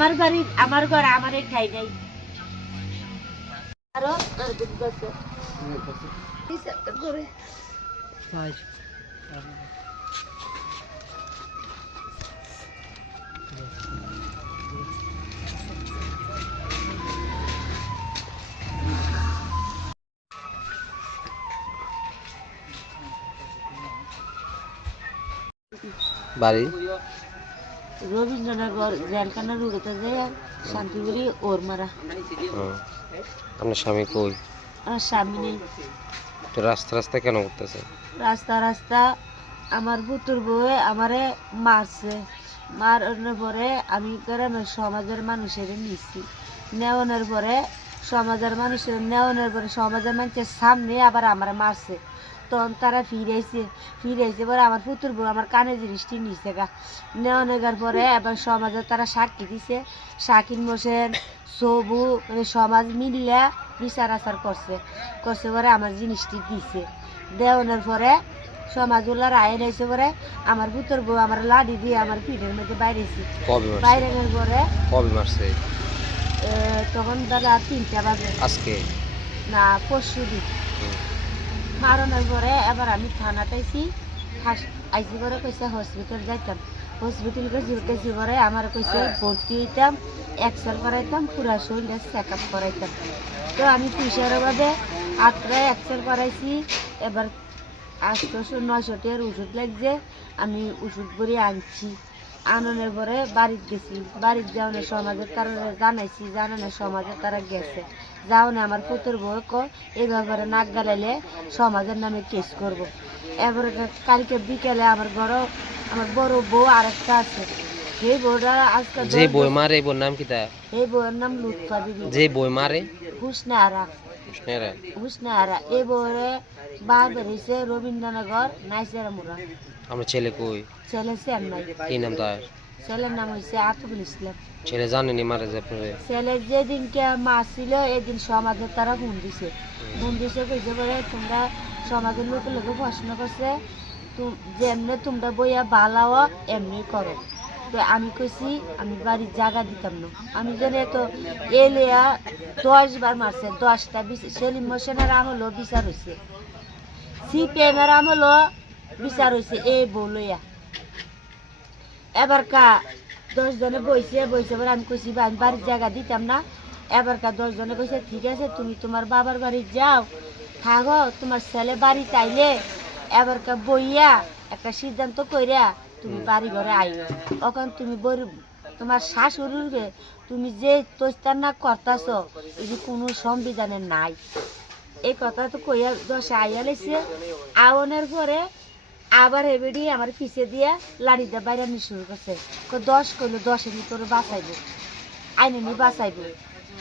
আমার বাড়ি আমার ঘর আমার ঠাই নাই আরো করে বাড়ি রবীন্দ্রনগর জেলখানা রুড়তে যায় শান্তিপুরি ওরমারা। আপনার স্বামী কই? আমার স্বামী নেই। তো রাস্তা রাস্তা কেন করতেছে? রাস্তা রাস্তা আমার পুতুর বউয়ে আমারে মারছে, মারানোর পরে আমি গ্রামের সমাজের মানুষের নিচ্ছি, নেওয়ানোর পরে সমাজের মানুষের সামনে আবার আমার মারছে। তখন তারা ফিরেছে পরে আমার পুতুর বউ আমার কানে জিনিসটি নিচ্ছে গা, নেওয়ানোর পরে এবার সমাজে তারা সাক্ষী দিছে, শাকিন মোসেন সবু মানে সমাজ মিললে বিচার আচার করছে পরে আমার জিনিসটি দিছে। দেওয়ানোর পরে সমাজগুলার আইন হয়েছে পরে আমার পুতুর বউ আমার লাঠি দিয়ে আমার পিঠের মধ্যে বাইরেছি। বাইরের পরে কবে মারছে? তখন বেলা 3টা বাজে। আজকে না পরশু দিন মারানোর পরে এবার আমি থানাটাইছি, আইসি পরে কইছে হসপিটাল যাইতাম, হসপিটাল গেছি পরে আমার কইছে ভর্তি হইতাম, এক্সরে করাইতাম, পুরা শরীরে চেক আপ করাইতাম। তো আমি পয়সার অভাবে আত্রায় এক্সরে করাইছি। এবার 800-900 টাকার ওষুধ লাগছে, আমি ওষুধ ভরে আনছি। আনানোর পরে বাড়িতে গেছি, বাড়িতে যাওয়ানোর সমাজের কারণে জানাইছি, জানানোর সমাজে তারা গেছে যাওনে আমার পুতুর বউ এই ব্যাপারে নাক গালাইলে সমাজের নামে কেস করব। এবার কালকে বিকেলে আমার বড় বউ আরেকটা আছে, সেই বউটা আজকে যে বই মারে বউর নাম কি? তা এই বউয়ের নাম লুৎফা বিবি। যে বই মারে হুসনারা এই বউরে বা বেরিয়েছে রবীন্দ্রনগর নাইসেরা মুরা। আমার ছেলে কই? ছেলে চেন্নাই। কি নাম তার? ছেলের নাম হয়েছে আতিকুল ইসলাম। ছেলে জানেনি মারা যে আপনারে? ছেলে যেদিনকে মাছ ছিল এদিন সমাজের তারা ফোন দিছে কইছে বলে তোমরা সমাজের লোকের লোকে প্রশ্ন করছে যেমনি তোমরা বইয়া বালাও এমনি করো। তো আমি কইছি আমি বাড়ির জায়গা দিতাম না, আমি যেন তো এলিয়া 10 বার মারছে, 10টা সেলিম মোশনের আমলও বিচার হয়েছে, সিপিএমের আমলও বিচার হয়েছে এই বলইয়া। এবার 10 জনে বইছে পরে আমি কইছি আমি বাড়ির জায়গা দিতাম না। এবার 10 জনে কইছে ঠিক আছে তুমি তোমার বাবার বাড়ি যাও থাকো, তোমার ছেলে বাড়ি চাইলে এবার বইয়া একটা সিদ্ধান্ত কইরা তুমি বাড়ি ঘরে আইও। তখন তুমি তোমার শাশুড়িকে তুমি যে তোস্তার না করতেছ এই কোনো সংবিধানের নাই, এই কথা তো কইয়া 10 আইয়া লেছে। আওনের পরে আবার এবেডি আমার পিছে দিয়া লাড়িটা বাইরে নিয়ে শুরু করছে, 10 কইলো 10 এমনি তোর বাঁচাইব, আইনি বাঁচাইব।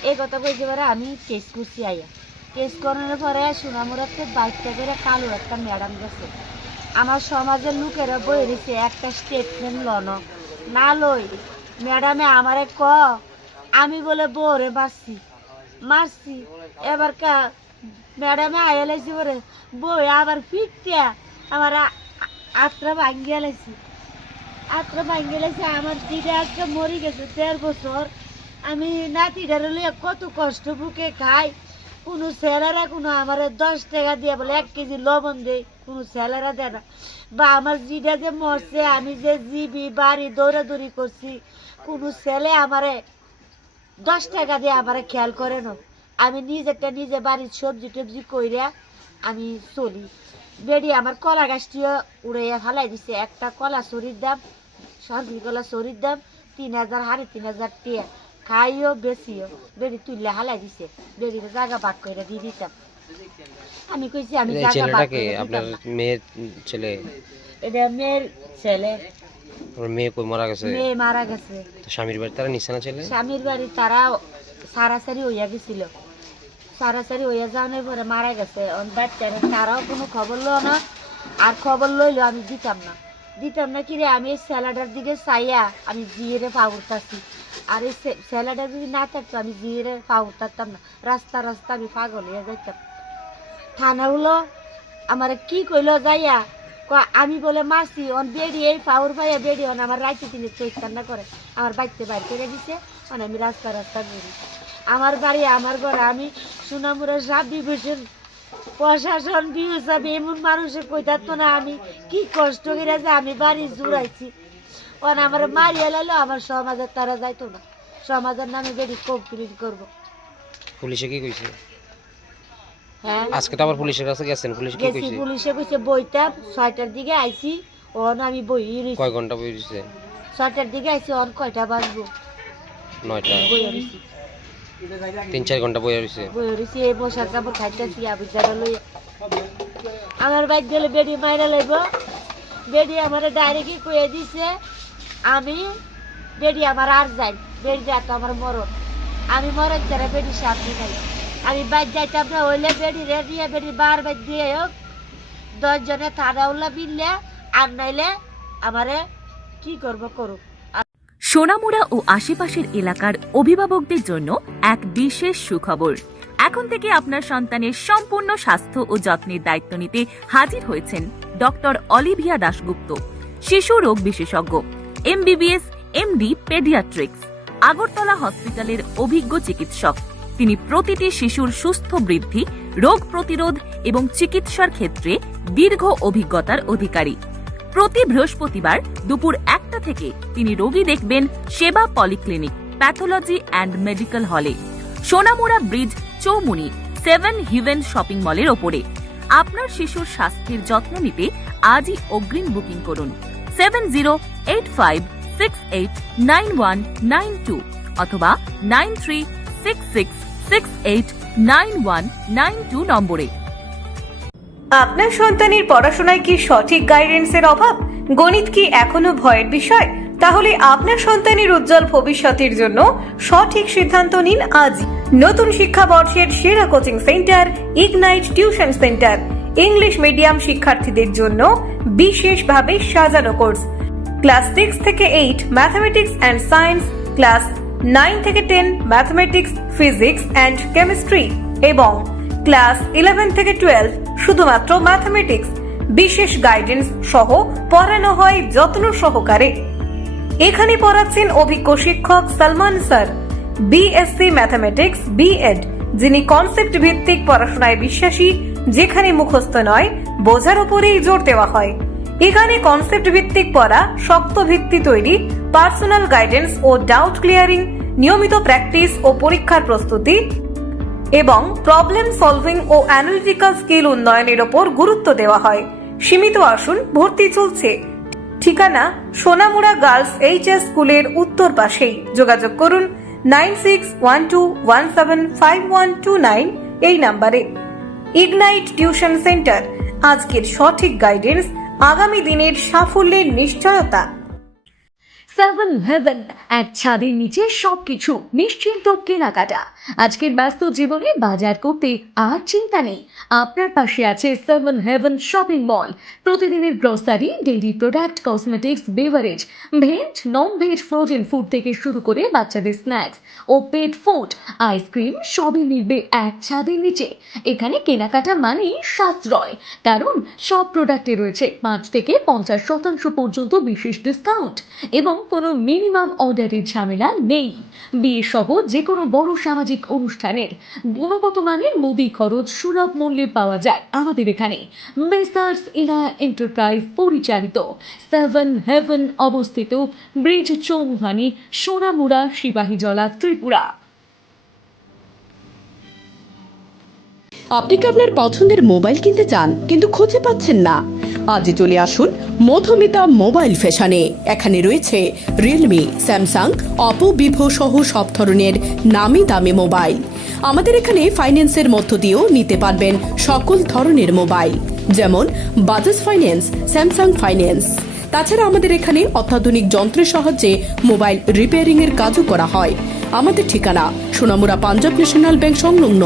এই কথা কইছে পরে আমি কেস করছি। আইয়া কেস করানোর পরে সোনামুরাতে বাইকটা করে কালো একটা ম্যাডাম গেছে, আমার সমাজের লোকেরা বই দিছে একটা স্টেটমেন্ট লন না লই ম্যাডামে আমারে আমি বলে বউরে মারছি। এবার ম্যাডামে আয়া লাইছি পরে বই আবার ফিরতিয়া আমার আত্রা ভাঙ্গিয়া লাইছি, আমার দিদা আজকে মরি গেছে 1.5 বছর। আমি নাতিটারে লইয়া কত কষ্ট বুকে খাই, কোনো ছেলেরা কোনো আমার 10 টাকা দিয়ে বলে 1 কেজি লবণ দেয়, কোনো ছেলেরা দেয় না। বা আমার জিডা যে মরছে আমি যে জিবি বাড়ি দৌড়াদৌড়ি করছি, কোনো ছেলে আমারে 10 টাকা দিয়ে আমারে খেয়াল করে না। আমি নিজে বাড়ির সবজি টবজি কইরা আমি চলি। বেডি আমার কলা গাছটিও উড়াইয়া ফালাই দিছে, একটা কলা চুরির দাম, সরকারি কলা চুরির দাম 3000 3,500 টাকা, খাইও বেশিও। বেডি তুললে হালাই দিছে, বেডির জায়গা ভাগ করে দিয়ে দিতাম। আমি কইছি আমি জায়গা ভাগ করে দিতাম। আপনার মেয়ের ছেলে? এটা মেয়ের ছেলে। মেয়ে কই মারা গেছে? মেয়ে মারা গেছে। তো স্বামীর বাড়ি তারা নিছে না ছেলে? স্বামীর বাড়ি তারা সারাসারি হইয়া গেছিল, সারাসারি হইয়া যাওয়ার পরে মারা গেছে। বাচ্চারা তারাও কোনো খবর লো না, আর খবর লইলো আমি দিতাম না কিরে। আমি এই স্যালাডার দিকে চাইয়া আমি জিয়েরে পাউরতাছি, আর এই স্যালাডার যদি না থাকতো আমি জিয়েরে পাউরতাম না, রাস্তা আমি পাগল হইয়া যাইতাম। থানাগুলো আমার কি কইলো যাইয়া আমি বলে মারছি, বেড়ি এই পাউর পাইয়া বেড়ি আমার রাইতে দিনে চেষ্টা না করে আমার বাড়িতে বাইর করে দিছে। মানে আমি রাস্তা রাস্তা ঘুরি। আমার বাড়ি আমার ঘর, আমি সোনামুড়া সাব ডিভিশন প্রশাসন বিউসাব এমন মানুষের কই থাকতো না আমি কি কষ্ট করে যে আমি বাড়ি জুড়াইছি। কারণ আমার মারিয়া লাইলো আমার সমাজের তারা যাইতো না, সমাজের নামে বেরি কমপ্লিট করবো। পুলিশে কি কইছে? হ্যাঁ আজকে তো আবার পুলিশের কাছে গেছেন, পুলিশ কি গেছি, কইছে? পুলিশে কইছে বইতাম 6টার দিকে আইছি, ওন আমি বই রইছি। কয় ঘন্টা বই দিছে? 6টার দিকে আইছি, ওন কয়টা বাজবো? 9টা। বই রইছি, 3-4 ঘন্টা বই রইছে। বই রইছি, এই বসার কাপড় খাইতেছি আবু জায়গা লই। আমার বাইক গেলে বেডি মাইরা লইব, বেডি আমার ডাইরেক্টই কয়ে দিছে আমি বেডি আমার আর যাই, বেডি তো আমার মরণ, আমি মরণ ছাড়া বেডি সামনে নাই। আমি বাইক যাইতাম না, হইলে বেডি রে দিয়ে বেডি বার বাইক দিয়ে হোক 10 জনে থানাউল্লা বিললে, আর নাইলে আমারে কি করবো করুক। সোনামুড়া ও আশেপাশের এলাকার অভিভাবকদের জন্য এক বিশেষ সুখবর। এখন থেকে আপনার সন্তানের সম্পূর্ণ স্বাস্থ্য ও যত্নের দায়িত্ব নিতে হাজির হয়েছেন ডক্টর অলিভিয়া দাশগুপ্ত, শিশু রোগ বিশেষজ্ঞ, MBBS MD পেডিয়াট্রিক্স, আগরতলা হসপিটালের অভিজ্ঞ চিকিৎসক। তিনি প্রতিটি শিশুর সুস্থ বৃদ্ধি, রোগ প্রতিরোধ এবং চিকিৎসার ক্ষেত্রে দীর্ঘ অভিজ্ঞতার অধিকারী। প্রতি বৃহস্পতিবার দুপুর 1টা থেকে তিনি রোগী দেখবেন সেবা পলিক্লিনিক, প্যাথোলজি অ্যান্ড মেডিকেল হলে, Sonamura bridge, Chowmuhani, 7 heaven shopping মলের ওপরে। আপনার শিশুর স্বাস্থ্যের যত্ন নিতে আজই অগ্রিম বুকিং করুন 7085689192 অথবা 9366689192 নম্বরে। আপনার সন্তানের পড়াশোনায় কি সঠিক গাইডেন্সের অভাব? গণিত কি এখনো ভয়ের বিষয়? তাহলে আপনার সন্তানের উজ্জ্বল ভবিষ্যতের জন্য সঠিক সিদ্ধান্ত নিন আজ। নতুন শিক্ষাবর্ষের সেরা coaching centre ignite tuition centre, English medium শিক্ষার্থীদের জন্য বিশেষভাবে সাজানো কোর্স। ক্লাস 6 থেকে 8 ম্যাথমেটিক্স অ্যান্ড সায়েন্স, ক্লাস 9 থেকে 10 ম্যাথমেটিক্স, ফিজিক্স অ্যান্ড কেমিস্ট্রি এবং ক্লাস 11 থেকে 12 শুধুমাত্র ম্যাথমেটিক্স। বিশেষ গাইডেন্স সহ পড়ানো হয় যত্ন সহকারে। এখানে পড়াচ্ছেন অভিজ্ঞ শিক্ষক Salman sir, BSc mathematics BEd, যিনি কনসেপ্ট ভিত্তিক পড়াশোনায় বিশ্বাসী, যেখানে মুখস্থ নয় বোঝার উপরেই জোর দেওয়া হয়। এখানে কনসেপ্ট ভিত্তিক পড়া, শক্ত ভিত্তি তৈরি, পার্সোনাল গাইডেন্স ও ডাউট ক্লিয়ারিং, নিয়মিত প্র্যাকটিস ও পরীক্ষার প্রস্তুতি এবং প্রবলেম সলভিং ও অ্যানালিটিক্যাল স্কিল উন্নয়নের ওপর গুরুত্ব দেওয়া হয়। সীমিত আসন, ভর্তি চলছে। ঠিকানা সোনামুড়া গার্লস HS স্কুলের উত্তর পাশেই। যোগাযোগ করুন 9612175129 এই নম্বরে। ইগনাইট টিউশন সেন্টার, আজকের সঠিক গাইডেন্স, আগামী দিনের সাফল্যের নিশ্চয়তা। 7 হেভেন, এক ছাদের নিচে সবকিছু নিশ্চিন্ত কেনাকাটা। আজকের ব্যস্ত জীবনে বাজার করতে আর চিন্তা নেই, আপনার পাশে আছে 7 হেভেন শপিং মল। প্রতিদিনের grocery, dairy product, cosmetics, beverage, veg, non veg, frozen food থেকে শুরু করে বাচ্চাদের স্ন্যাক্স ও পেট ফুড, আইসক্রিম সবই মিলবে এক ছাদের নিচে। এখানে কেনাকাটা মানেই সাশ্রয়, কারণ সব প্রোডাক্টে রয়েছে 5 থেকে 50% পর্যন্ত বিশেষ ডিসকাউন্ট এবং কোনো মিনিমাম অর্ডারের ঝামেলা নেই। বিয়ে সহ যে কোনো বড় সামাজিক অনুষ্ঠানের গুণগত মানের মুদি খরচ সুলভ মূল্যে পাওয়া যায় আমাদের এখানে। মেসার্স ইরা এন্টারপ্রাইজ পরিচালিত 7 হেভেন অবস্থিত ব্রিজ, চৌমুহানি, সোনামুড়া, সিপাহীজলা, ত্রিপুরা। আপনি কি আপনার পছন্দের মোবাইল কিনতে চান কিন্তু খুঁজে পাচ্ছেন না? আজই চলে আসুন মধুমিতা মোবাইল ফ্যাশনে। এখানে রয়েছে রিয়েলমি, স্যামসাং, অপো, ভিভো সহ সব ধরনের নামি দামি মোবাইল। আমাদের এখানে ফাইন্যান্সের মধ্য দিয়েও নিতে পারবেন সকল ধরনের মোবাইল, যেমন বাজাজ ফাইন্যান্স, স্যামসাং ফাইন্যান্স। তাছাড়া আমাদের এখানে অত্যাধুনিক যন্ত্রের সাহায্যে মোবাইল রিপেয়ারিং এর কাজও করা হয়। আমাদের ঠিকানা সোনামুড়া পাঞ্জাব ন্যাশনাল ব্যাংক সংলগ্ন।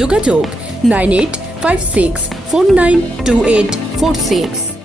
যোগাযোগ 9856492846।